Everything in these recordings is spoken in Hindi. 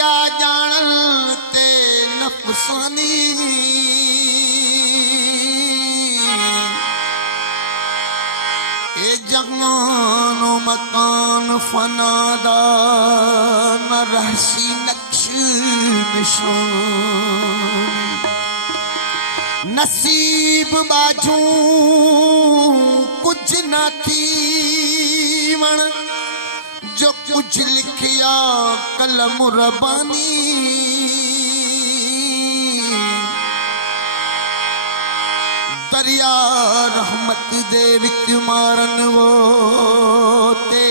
क्या जानल ते नफसानी ए जहानो मकान फनादा न रहसी नक्श निशान नसीब बाजू कुछ न थी वण जो कुछ लिखिया कलम रबानी दरिया रहमत दे विच मारन वो ते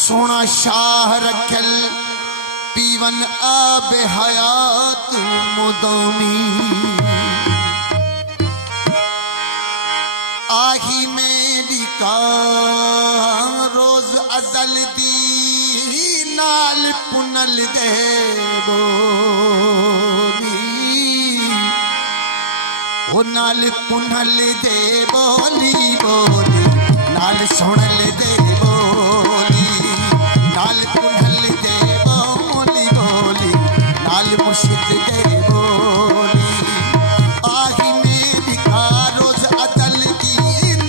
सोना शाह रखल पीवन आब हयात मुदामी आही मेरी का रोज अजल दी नाल पुनल दे बोली ओ नाल पुनल दे बोली बोली नाल सुनल दे बोली नाल पुनल दे बोली बोली नाल मुर्शिद दे बोली आही मेरी का रोज अदल दी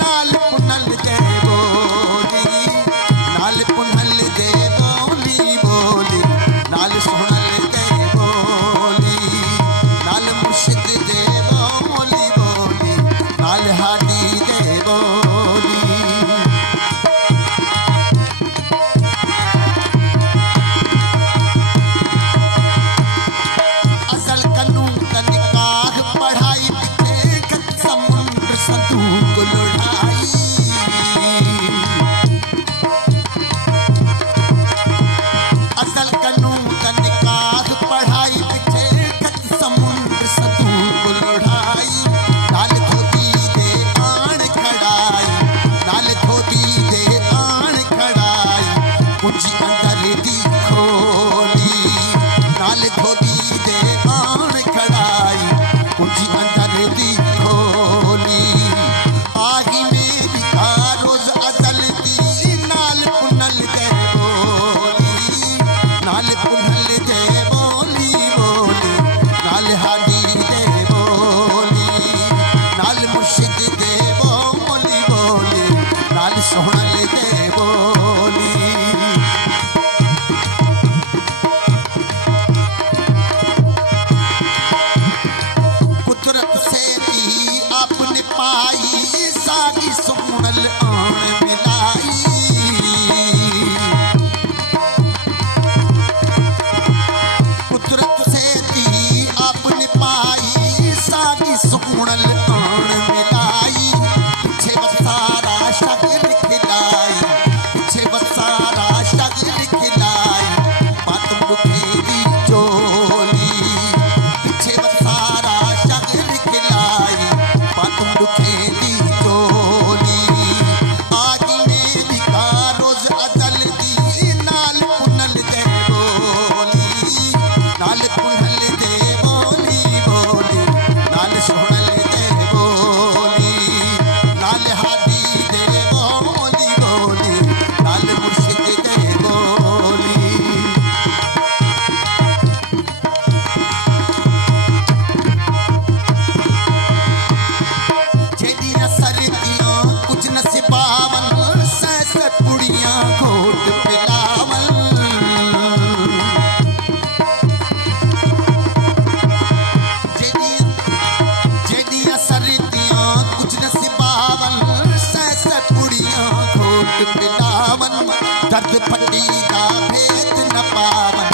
नाल पुनल दे बोली नाल पुनल दे बोली बोली नाल सुनल दे बोली नाल मुर्शिद दे बोली बोली नाल हादी दे बोली असल कनू तनिकाह पढ़ाई पिछे समुद्र संदूक लुढ़ाई असल कनू तनिकाह पढ़ाई पिछे समुद्र संदूक लुढ़ाई नाल धोती दे आण खड़ाई नाल धोती दे आण खड़ाई कुछ अंदर दी खोली नाल धोती दे आण खड़ाई कुछ अंदर दी खोली आही मेरी का रोज अदल दी नाल पुनल दे बोली नाल पुनल दे बोली बोली नाल हादी दे बोली नाल मुर्शिद दे बोली बोली नाल सोहनल दे बोली कुदरत से दी आपने पाई सागी सोनल आन मिलाई कुदरत से दी आपने पाई सागी सोनल आन मिलाई पीछे बसारा शगर खिलाई पीछे बसारा शगर खिलाई पातम दुखेरी चोली पीछे बसारा शगर खिलाई पातम दुखेरी चोली आदि मेरी का रोज अदल दी नाल पुनल दे बोली नाल पुनल दे बोली बोली नाल सुनल दे बोली नाल हादी दे बोली बोली नाल मुर्शिद दे बोली जेदियां सरदियां कुछ नसीबावन सैस कुड़ियां घोट पिलावन जेदियां सरदियां कुछ नसीबावन सैस कुड़ियां घोट पिलावन दर्द फटी का भेद न पावन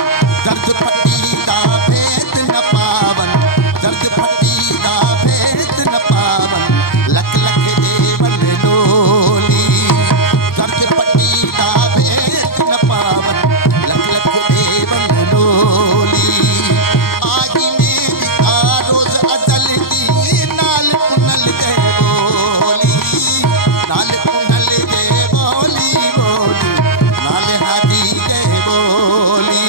दर्द फटी का भेद न पावन दर्द फटी का भेद न पावन लख लख देवन डोली दर्द फटी का भेद न पावन लख लख देवन डोली आगी मेरी का रोज अदल दी नाल पुनल दे बोली नाल पुनल दे बोली बोली नाल हादी दे बोली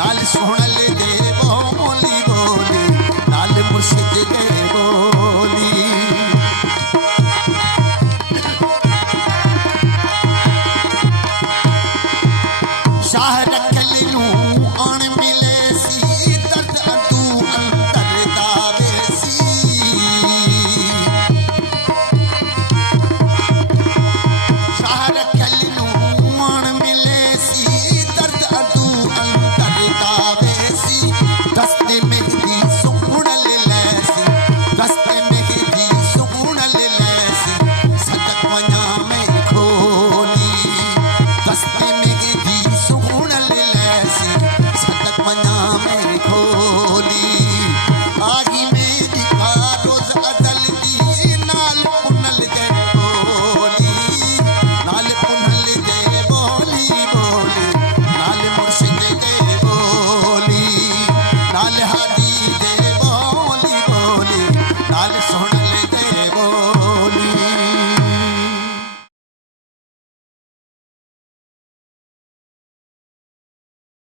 नाल सुनल दे बोली बोली नाल मुर्शिद दे बोली शाह रखल नू